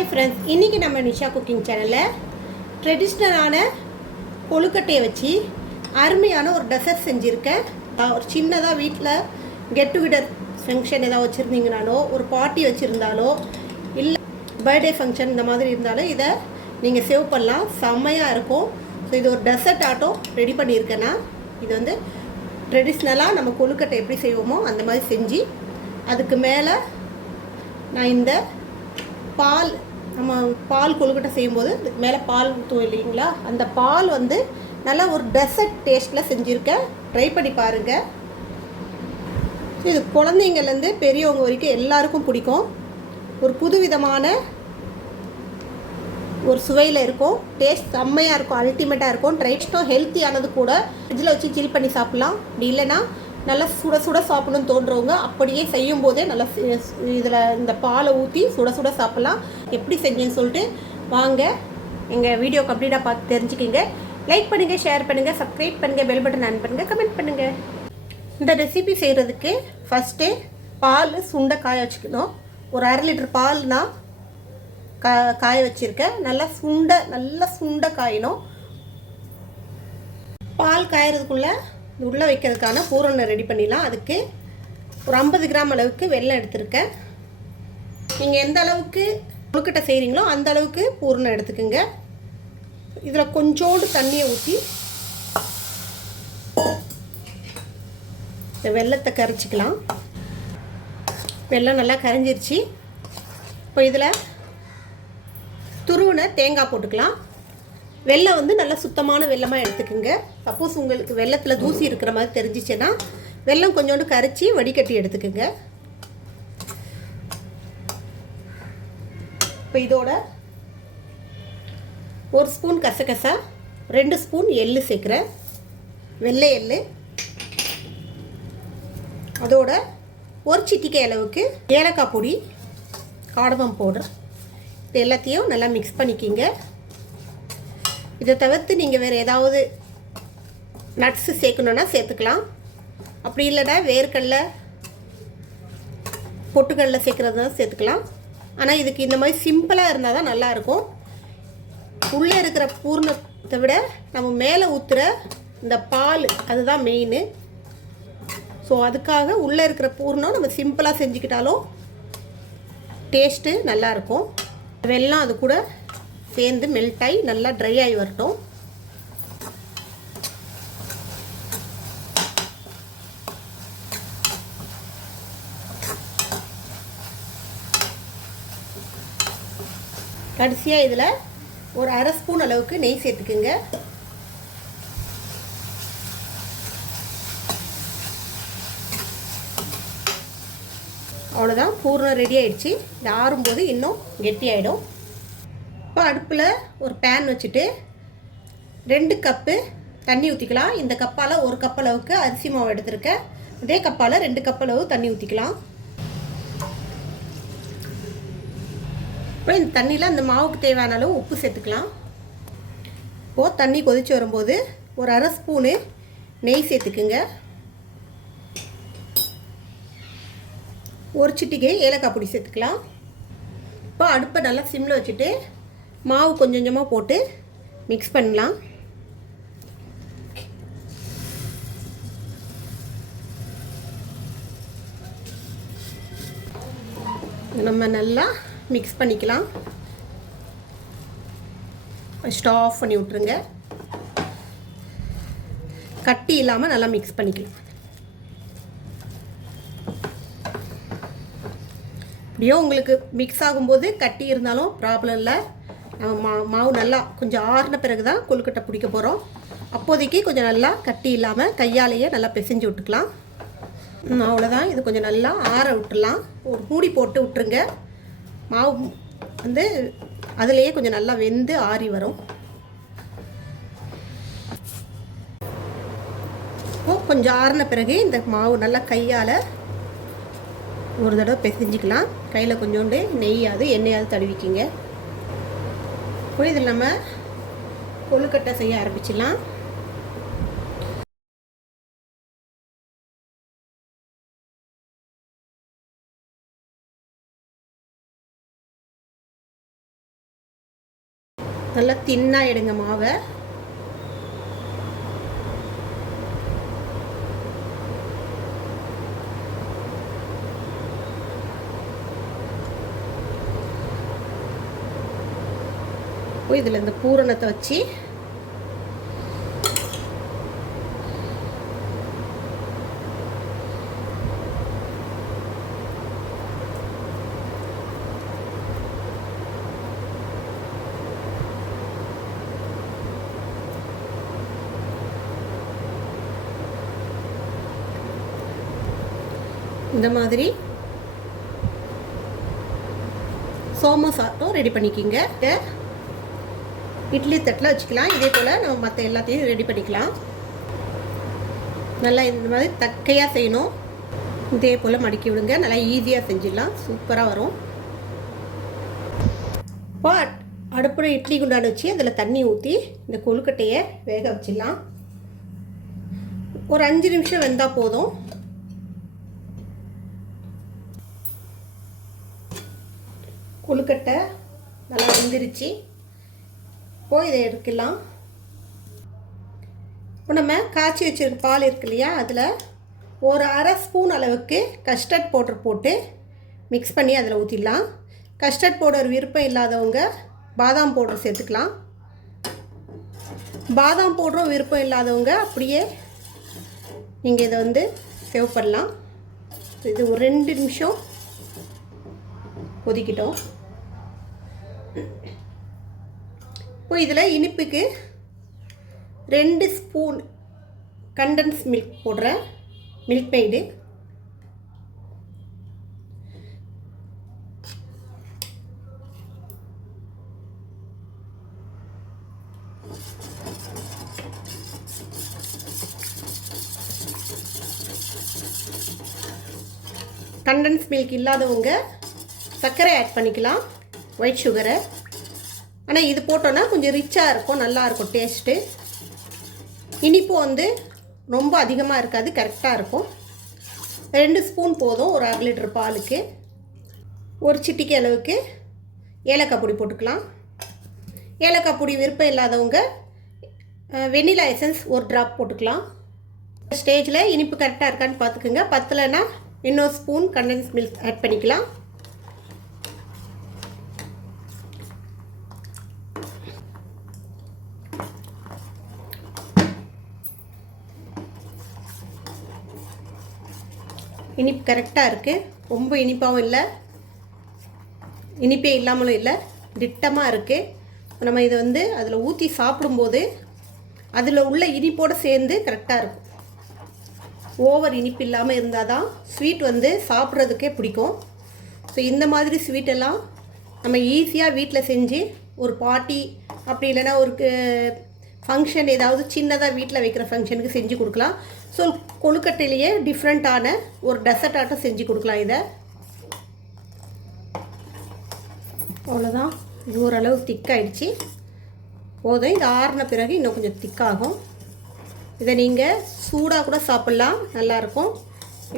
Hi friends, இன்றைக்கி நம்ம Nisha cooking சேனலில் ட்ரெடிஷ்னலான கொழுக்கட்டையை வச்சு அருமையான ஒரு டெசர்ட் செஞ்சுருக்கேன். ஒரு சின்னதாக வீட்டில் கெட் டுகெதர் ஃபங்க்ஷன் ஏதாவது வச்சுருந்தீங்கனாலோ, ஒரு பார்ட்டி வச்சுருந்தாலோ, இல்லை பர்த்டே ஃபங்க்ஷன் இந்த மாதிரி இருந்தாலும் இதை நீங்கள் சேவ் பண்ணலாம். செம்மையாக இருக்கும். ஸோ இது ஒரு டெசர்ட் ஆட்டம் ரெடி பண்ணியிருக்கேன்னா, இது வந்து ட்ரெடிஷ்னலாக நம்ம கொழுக்கட்டை எப்படி செய்வோமோ அந்த மாதிரி செஞ்சு, அதுக்கு மேலே நான் இந்த நம்ம பால் கொழுக்கட்டை செய்யும்போது இதுக்கு மேலே பால் ஊற்றுவோம் இல்லைங்களா, அந்த பால் வந்து நல்லா ஒரு டெசர்ட் டேஸ்ட்டில் செஞ்சுருக்கேன். ட்ரை பண்ணி பாருங்கள். இது குழந்தைங்கள்லேருந்து பெரியவங்க வரைக்கும் எல்லாருக்கும் பிடிக்கும். ஒரு புதுவிதமான ஒரு சுவையில் இருக்கும். டேஸ்ட் செம்மையாக இருக்கும், அல்டிமேட்டாக இருக்கும். ட்ரைஸ்ட்டும் ஹெல்த்தியானது கூட. ஃப்ரிட்ஜில் வச்சு சில் பண்ணி சாப்பிட்லாம். அப்படி இல்லைன்னா நல்லா சுட சுட சாப்பிடணும்னு தோன்றவங்க அப்படியே செய்யும் போதே நல்லா இதில் இந்த பாலை ஊற்றி சுட சுட சாப்பிட்லாம். எப்படி செஞ்சேன்னு சொல்லிட்டு வாங்க எங்கள் வீடியோ கம்ப்ளீட்டாக பார்த்து தெரிஞ்சுக்கிங்க. லைக் பண்ணுங்கள், ஷேர் பண்ணுங்கள், சப்ஸ்கிரைப் பண்ணுங்கள், பெல் பட்டன் ஆன் பண்ணுங்கள், கமெண்ட் பண்ணுங்கள். இந்த ரெசிபி செய்கிறதுக்கு ஃபஸ்ட்டு பால் சுண்டை காய வச்சுக்கணும். ஒரு 1/2 லிட்டர் பால்னால் காய வச்சுருக்கேன். நல்லா சுண்டை காயணும். பால் காயறதுக்குள்ளே உள்ளே வைக்கிறதுக்கான பூரணை ரெடி பண்ணிடலாம். அதுக்கு ஒரு 50 கிராம் அளவுக்கு வெல்லம் எடுத்துருக்கேன். நீங்கள் எந்த அளவுக்கு கொழுக்கட்டை செய்கிறீங்களோ அந்த அளவுக்கு பூரணம் எடுத்துக்கோங்க. இதில் கொஞ்சோண்டு தண்ணியை ஊற்றி இந்த வெல்லத்தை கரைச்சிக்கலாம். வெல்லம் நல்லா கரைஞ்சிருச்சு. இப்போ இதில் துருவின தேங்காய் போட்டுக்கலாம். வெல்லம் வந்து நல்லா சுத்தமான வெல்லமாக எடுத்துக்கோங்க. சப்போஸ் உங்களுக்கு வெல்லத்தில் தூசி இருக்கிற மாதிரி தெரிஞ்சிச்சுன்னா வெல்லம் கொஞ்சோண்டு கரைச்சி வடிகட்டி எடுத்துக்கோங்க. இப்போ இதோட 1 ஸ்பூன் கசகசா, 2 ஸ்பூன் எள்ளு சேர்க்குறேன், வெள்ளை எள்ளு. அதோட ஒரு சிட்டிகை அளவுக்கு ஏலக்காய் பொடி, காடமம் பவுடர். இது எல்லாத்தையும் நல்லா மிக்ஸ் பண்ணிக்கிங்க. இதை தவிர்த்து நீங்கள் வேறு ஏதாவது நட்ஸு சேர்க்கணுன்னா சேர்த்துக்கலாம். அப்படி இல்லைன்னா வேர்க்கடலை, பொட்டுக்கடலை சேர்க்குறது தான் சேர்த்துக்கலாம். ஆனால் இதுக்கு இந்த மாதிரி சிம்பிளாக இருந்தால் தான் நல்லாயிருக்கும். உள்ளே இருக்கிற பூர்ணத்தை விட நம்ம மேலே ஊற்றுற இந்த பால் அதுதான் மெயின். ஸோ அதுக்காக உள்ளே இருக்கிற பூர்ணம் நம்ம சிம்பிளாக செஞ்சுக்கிட்டாலும் டேஸ்ட்டு நல்லாயிருக்கும். வெல்லம் அது கூட சேர்ந்து மெல்ட் ஆகி நல்லா ட்ரை ஆகி வரட்டும். கடைசியாக இதில் ஒரு 1/2 ஸ்பூன் அளவுக்கு நெய் சேர்த்துக்குங்க. அவ்வளோதான், பூர்ணம் ரெடி ஆகிடுச்சு. இது ஆறும்போது இன்னும் கெட்டி ஆகிடும். இப்போ அடுப்பில் ஒரு பேன் வச்சுட்டு 2 கப்பு தண்ணி ஊற்றிக்கலாம். இந்த கப்பால் 1 கப் அளவுக்கு அரிசி மாவு எடுத்துருக்கேன். அதே கப்பால் 2 கப் அளவு தண்ணி ஊற்றிக்கலாம். இப்போ இந்த தண்ணியில் அந்த மாவுக்கு தேவையான அளவு உப்பு சேர்த்துக்கலாம். இப்போது தண்ணி கொதித்து வரும்போது ஒரு 1/2 ஸ்பூனு நெய் சேர்த்துக்குங்க. ஒரு சிட்டிகை ஏலக்காய் பொடி சேர்த்துக்கலாம். இப்போ அடுப்பை நல்லா சிம்மில் வச்சுட்டு மாவு கொஞ்சம் கொஞ்சமாக போட்டு மிக்ஸ் பண்ணலாம். நம்ம நல்லா மிக்ஸ் பண்ணிக்கலாம். ஸ்டவ் ஆஃப் பண்ணி விட்ருங்க. கட்டி இல்லாமல் நல்லா மிக்ஸ் பண்ணிக்கலாம். அப்படியோ உங்களுக்கு மிக்ஸ் ஆகும்போது கட்டி இருந்தாலும் ப்ராப்ளம் இல்லை. நம்ம மாவு நல்லா கொஞ்சம் ஆறின பிறகு தான் கொழுக்கட்டை பிடிக்க போகிறோம். அப்போதைக்கு கொஞ்சம் நல்லா கட்டி இல்லாமல் கையாலேயே நல்லா பிசைஞ்சு விட்டுக்கலாம். அவ்வளோதான். இது கொஞ்சம் நல்லா ஆற விட்டுடலாம். ஒரு மூடி போட்டு விட்டுருங்க. மாவு வந்து அதுலேயே கொஞ்சம் நல்லா வெந்து ஆறி வரும். கொஞ்சம் ஆறின பிறகு இந்த மாவு நல்லா கையால் ஒரு தடவை பிசைஞ்சிக்கலாம். கையில் கொஞ்சோண்டு நெய்யாவது எண்ணெயாவது தடவிக்கிங்க. இதில் நம்ம கொழுக்கட்டை செய்ய ஆரம்பிச்சிடலாம். நல்லா தின்னாக எடுங்க மாவை. இதில் இந்த பூரணத்தை வச்சு இந்த மாதிரி சோமசாட்டம் ரெடி பண்ணிக்கிங்க. இட்லி தட்டில் வச்சுக்கலாம். இதே போல் நம்ம மற்ற எல்லாத்தையும் ரெடி பண்ணிக்கலாம். நல்லா இந்த மாதிரி தக்கையாக செய்யணும். இதே போல் மடக்கி விடுங்க. நல்லா ஈஸியாக செஞ்சிடலாம். சூப்பராக வரும். இப்போ அடுப்பில் இட்லி குண்டான வச்சு அதில் தண்ணி ஊற்றி இந்த கொழுக்கட்டையை வேக வச்சிடலாம். ஒரு 5 நிமிஷம் வெந்தால் போதும். கொழுக்கட்டை நல்லா வெந்துருச்சு. இப்போ இதை எடுக்கலாம். இப்போ நம்ம காய்ச்சி வச்சுருக்க பால் இருக்கு இல்லையா, அதில் ஒரு அரை ஸ்பூன் அளவுக்கு கஸ்டர்ட் பவுடர் போட்டு மிக்ஸ் பண்ணி அதில் ஊற்றிடலாம். கஸ்டர்ட் பவுடர் விருப்பம் இல்லாதவங்க பாதாம் பவுடர் சேர்த்துக்கலாம். பாதாம் பவுடரும் விருப்பம் இல்லாதவங்க அப்படியே நீங்கள் இதை வந்து சேவ் பண்ணலாம். இது ஒரு 2 நிமிஷம் கொதிக்கிட்டோம். இப்போ இதில் இனிப்புக்கு 2 ஸ்பூன் கண்டன்ஸ் மில்க் போடுறேன். Milk maid. கண்டன்ஸ் மில்க் இல்லாதவங்க சர்க்கரை ஆட் பண்ணிக்கலாம், ஒயிட் சுகரை. ஆனால் இது போட்டோன்னா கொஞ்சம் ரிச்சாக இருக்கும், நல்லாயிருக்கும் டேஸ்ட்டு. இனிப்பு வந்து ரொம்ப அதிகமாக இருக்காது, கரெக்டாக இருக்கும். 2 ஸ்பூன் போதும் ஒரு 1/2 லிட்டர் பாலுக்கு. ஒரு சிட்டிக்கு அளவுக்கு ஏலக்காய் பொடி போட்டுக்கலாம். ஏலக்காய் பொடி விருப்பம் இல்லாதவங்க வெனிலா எசன்ஸ் ஒரு ட்ராப் போட்டுக்கலாம். ஸ்டேஜில் இனிப்பு கரெக்டாக இருக்கான்னு பார்த்துக்குங்க. பத்தலைன்னா இன்னொரு ஸ்பூன் கண்டன்ஸ் மில்க் ஆட் பண்ணிக்கலாம். இனிப்பு கரெக்டாக இருக்குது. ரொம்ப இனிப்பாகவும் இல்லை, இனிப்பே இல்லாமலும் இல்லை, திட்டமாக இருக்குது. நம்ம இதை வந்து அதில் ஊற்றி சாப்பிடும்போது அதில் உள்ள இனிப்போடு சேர்ந்து கரெக்டாக இருக்கும். ஓவர் இனிப்பு இல்லாமல் இருந்தால் தான் ஸ்வீட் வந்து சாப்பிட்றதுக்கே பிடிக்கும். ஸோ இந்த மாதிரி ஸ்வீட்டெல்லாம் நம்ம ஈஸியாக வீட்டில் செஞ்சு ஒரு பார்ட்டி அப்படி இல்லைன்னா ஒரு ஃபங்க்ஷன் ஏதாவது சின்னதாக வீட்டில் வைக்கிற ஃபங்க்ஷனுக்கு செஞ்சு கொடுக்கலாம். ஸோ கொழுக்கட்டையிலேயே டிஃப்ரெண்ட்டான ஒரு டெசர்ட் ஆட்டம் செஞ்சு கொடுக்கலாம். இதை அவ்வளோதான். இது ஓரளவு திக்காகிடுச்சு போதும். இது ஆறின பிறகு இன்னும் கொஞ்சம் திக்காகும். இதை நீங்கள் சூடாக கூட சாப்பிட்லாம், நல்லாயிருக்கும்.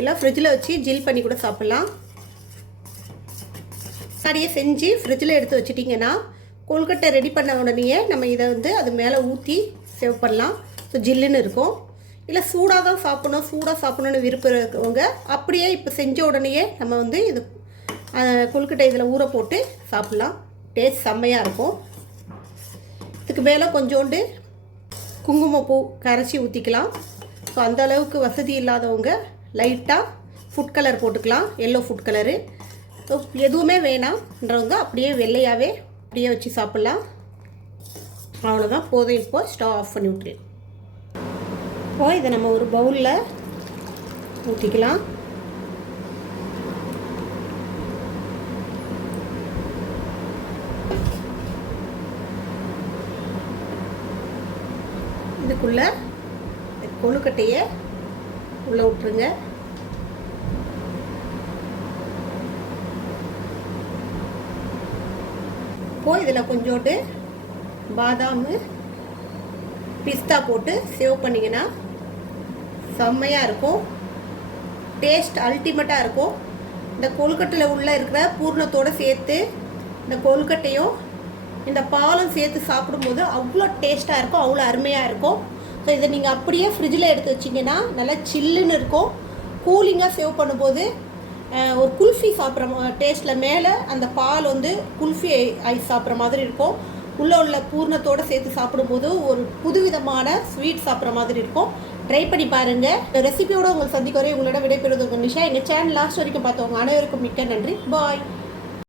இல்லை ஃப்ரிட்ஜில் வச்சு ஜில் பண்ணி கூட சாப்பிட்லாம். சரியே செஞ்சு ஃப்ரிட்ஜில் எடுத்து வச்சிட்டிங்கன்னா கொழுக்கட்டை ரெடி பண்ண உடனேயே நம்ம இதை வந்து அது மேலே ஊற்றி சேவ் பண்ணலாம். ஸோ ஜில்லுன்னு இருக்கும். இல்லை சூடாக தான் சாப்பிட்ணும், சூடாக சாப்பிட்ணுன்னு விருப்பம் இருக்கவங்க அப்படியே இப்போ செஞ்ச உடனேயே நம்ம வந்து இது கொழுக்கட்டை இதில் ஊற போட்டு சாப்பிட்லாம். டேஸ்ட் செம்மையாக இருக்கும். இதுக்கு மேலே கொஞ்சோண்டு குங்குமப்பூ கரைச்சி ஊற்றிக்கலாம். ஸோ அந்தளவுக்கு வசதி இல்லாதவங்க லைட்டாக ஃபுட் கலர் போட்டுக்கலாம், எல்லோ ஃபுட் கலரு. ஸோ எதுவுமே வேணாம்ன்றவங்க அப்படியே வெள்ளையாகவே அப்படியே வச்சு சாப்பிட்லாம். அவ்வளோதான், போதும். இப்போது ஸ்டவ் ஆஃப் பண்ணி விட்டுருலாம். இப்போது இதை நம்ம ஒரு பவுலில் ஊற்றிக்கலாம். இதுக்குள்ளே கொழுக்கட்டையை உள்ளே விட்டுருங்க. இப்போது இதில் கொஞ்சோண்டு பாதாம் பிஸ்தா போட்டு சேவ் பண்ணிங்கன்னா செம்மையாக இருக்கும். டேஸ்ட் அல்டிமேட்டாக இருக்கும். இந்த கொழுக்கட்டையில் உள்ளே இருக்கிற பூர்ணத்தோடு சேர்த்து இந்த கொழுக்கட்டையும் இந்த பாலும் சேர்த்து சாப்பிடும்போது அவ்வளோ டேஸ்ட்டாக இருக்கும், அவ்வளோ அருமையாக இருக்கும். ஸோ இதை நீங்கள் அப்படியே ஃப்ரிட்ஜில் எடுத்து வச்சிங்கன்னா நல்லா சில்லுன்னு இருக்கும். கூலிங்காக சேவ் பண்ணும்போது ஒரு குல்ஃபி சாப்பிட்ற டேஸ்ட்டில் மேலே அந்த பால் வந்து குல்ஃபி ஐஸ் சாப்பிட்ற மாதிரி இருக்கும். உள்ளே உள்ள பூர்ணத்தோடு சேர்த்து சாப்பிடும்போது ஒரு புதுவிதமான ஸ்வீட் சாப்பிட்ற மாதிரி இருக்கும். ட்ரை பண்ணி பாருங்கள். இந்த ரெசிபியோடு உங்களை சந்திக்க வரை உங்களோட விடைபெறுவது உங்கள் நிஷா. எங்கள் சேனல் லாஸ்ட் வரைக்கும் பார்த்தவங்க அனைவருக்கும் மிக்க நன்றி. பாய்.